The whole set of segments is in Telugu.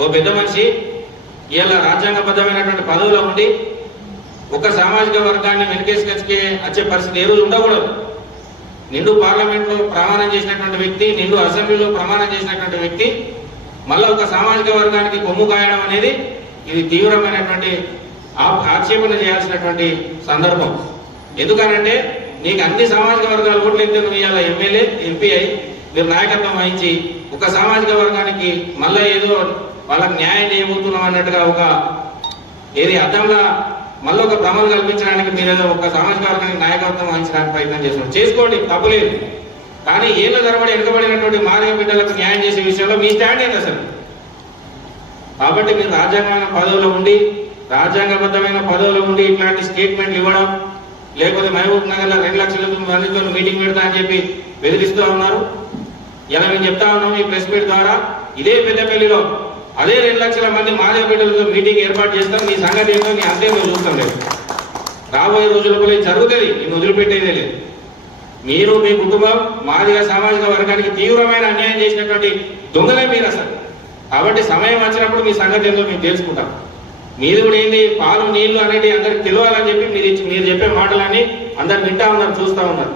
ఓ పెద్ద మనిషి ఇలా రాజ్యాంగబద్ధమైనటువంటి పదవిలో ఉండి ఒక సామాజిక వర్గాన్ని వెనకేసుకొచ్చి వచ్చే పరిస్థితి ఏ రోజు ఉండకూడదు. నిండు పార్లమెంట్లో ప్రమాణం చేసినటువంటి వ్యక్తి నిండు అసెంబ్లీలో ప్రమాణం చేసినటువంటి వ్యక్తి మళ్ళా ఒక సామాజిక వర్గానికి కొమ్ము కాయడం అనేది ఇది తీవ్రమైనటువంటి ఆక్షేపణ చేయాల్సినటువంటి సందర్భం. ఎందుకనంటే నీకు అన్ని సామాజిక వర్గాలు ఓట్లు నువ్వు ఇవాళ ఎమ్మెల్యే ఎంపీ అయి మీరు నాయకత్వం వహించి ఒక సామాజిక వర్గానికి మళ్ళా ఏదో వాళ్ళకి న్యాయం చేయబోతున్నాం అన్నట్టుగా ఒక ఏది అర్థంగా మళ్ళీ ఒక భ్రమలు కల్పించడానికి మీరు ఏదో ఒక సామాజిక వర్గానికి నాయకత్వం వహించడానికి ప్రయత్నం చేస్తున్నారు. చేసుకోండి తప్పులేదు కానీ ఏళ్ళ తరబడి వెనుకబడినటువంటి మాదిగ బిడ్డలకు న్యాయం చేసే విషయంలో మీ స్టాండ్ ఏంటి అసలు? కాబట్టి మీరు రాజ్యాంగమైన పదవిలో ఉండి రాజ్యాంగబద్ధమైన పదవిలో ఉండి ఇట్లాంటి స్టేట్మెంట్లు ఇవ్వడం లేకపోతే మహబూబ్ నగర్లో రెండు లక్షల మందితో మీటింగ్ పెడతా అని చెప్పి బెదిరిస్తూ ఉన్నారు. ఇలా మేము చెప్తా ఉన్నాం ఈ ప్రెస్ మీట్ ద్వారా. ఇదే పెద్దపల్లిలో అదే రెండు లక్షల మంది మాదిగ మీటింగ్ ఏర్పాటు చేస్తాం. మీ సంగతి ఏంటో మీ అంతే మేము చూస్తాం లేదు రాబోయే రోజుల్లో పోలే జరుగుతుంది. నేను వదిలిపెట్టేదే లేదు. మీరు మీ కుటుంబం మాదిగా సామాజిక వర్గానికి తీవ్రమైన అన్యాయం చేసినటువంటి దొంగలే మీరు అసలు. కాబట్టి సమయం వచ్చినప్పుడు మీ సంగతి ఏందో మేము తెలుసుకుంటాం. మీరు కూడా ఏంది పాలు నీళ్ళు అనేది అందరికి తెలియాలని చెప్పి మీరు మీరు చెప్పే మాటలన్నీ అందరు వింటా ఉన్నారు చూస్తా ఉన్నారు.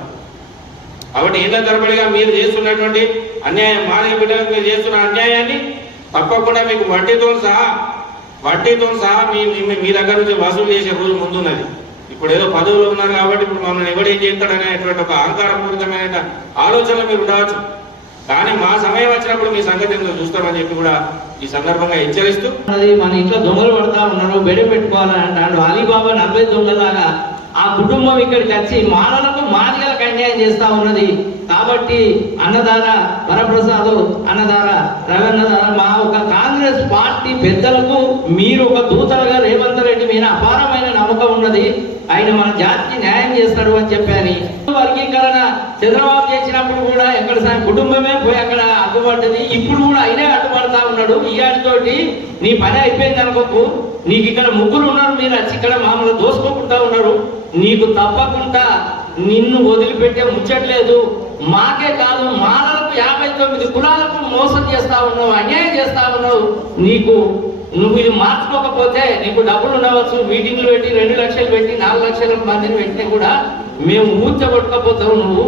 కాబట్టి ఏళ్ళ తరబడిగా మీరు చేస్తున్నటువంటి అన్యాయం మాదిగ బిడ్డలకు మీరు చేస్తున్న అన్యాయాన్ని తప్పకుండా మీకు వడ్డీతో సహా వడ్డీతో సహా మీ మీ- దగ్గర నుంచి వసూలు చేసే రోజు ముందున్నది. ఇప్పుడు ఏదో పదవులు ఉన్నారు కాబట్టి ఇప్పుడు మమ్మల్ని ఎవడేం చేస్తాడనేటువంటి ఒక అహంకారపూరితమైన ఆలోచనలు మీరు ఉండవచ్చు. కానీ మా సమయం వచ్చినప్పుడు మీ సంగతి చూస్తామని చెప్పి కూడా ఈ సందర్భంగా హెచ్చరిస్తూ అది మన ఇంట్లో దొంగలు పడతా ఉన్నారు బెడ పెట్టుకోవాలని అంటాడు. అలీబాబా నలభై దొంగలాగా ఆ కుటుంబం ఇక్కడికి వచ్చి మానవులకు మాదిగలకు అన్యాయం చేస్తా ఉన్నది. కాబట్టి అన్నదార వరప్రసాద్ అన్నదార రవన్నదార మా ఒక కాంగ్రెస్ పార్టీ పెద్దలకు మీరు ఒక దూతలుగా రేవంత్ రెడ్డి మీద అపారమైన నమ్మకం ఉన్నది. ఆయన మన జాతికి న్యాయం చేస్తాడు అని చెప్పాను. వర్గీకరణ చంద్రబాబు చేసినప్పుడు కూడా ఎక్కడ కుటుంబమే పోయి అక్కడ అడ్డుపడ్డది. ఇప్పుడు కూడా ఆయనే అడ్డుపడతా ఉన్నాడు. ఇయాడితోటి నీ పని అయిపోయింది అనుకోకు. నీకు ఇక్కడ ముగ్గురు ఉన్నారు మీరు వచ్చి ఇక్కడ మామూలు దోసుకోకుండా నీకు తప్పకుండా నిన్ను వదిలిపెట్టే ముచ్చట్లేదు మాకే కాదు మానలకు యాభై తొమ్మిది కులాలకు మోసం చేస్తా ఉన్నావు అన్యాయం చేస్తా ఉన్నావు. నీకు నువ్వు ఇది మార్చుకోకపోతే నీకు డబ్బులు ఉండవచ్చు. మీటింగ్లు పెట్టి రెండు లక్షలు పెట్టి నాలుగు లక్షల మందిని పెట్టినా కూడా మేము ఊర్చబట్టుకపోతావు నువ్వు.